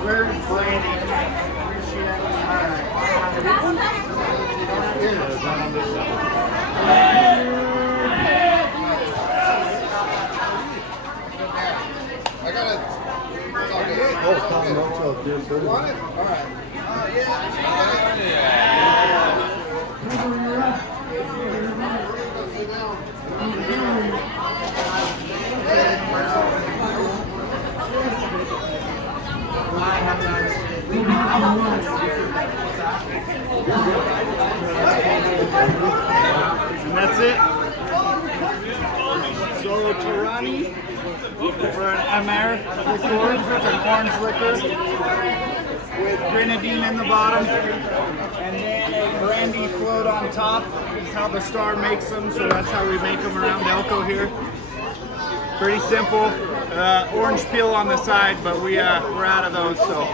Where's Brandy? And that's it. Zoro Torani for an Amer liqueur, it's an orange liquor with grenadine in the bottom, and then a brandy float on top. Is how the Star makes them, so that's how we make them around Elko here. Pretty simple. Orange peel on the side, but we're out of those, so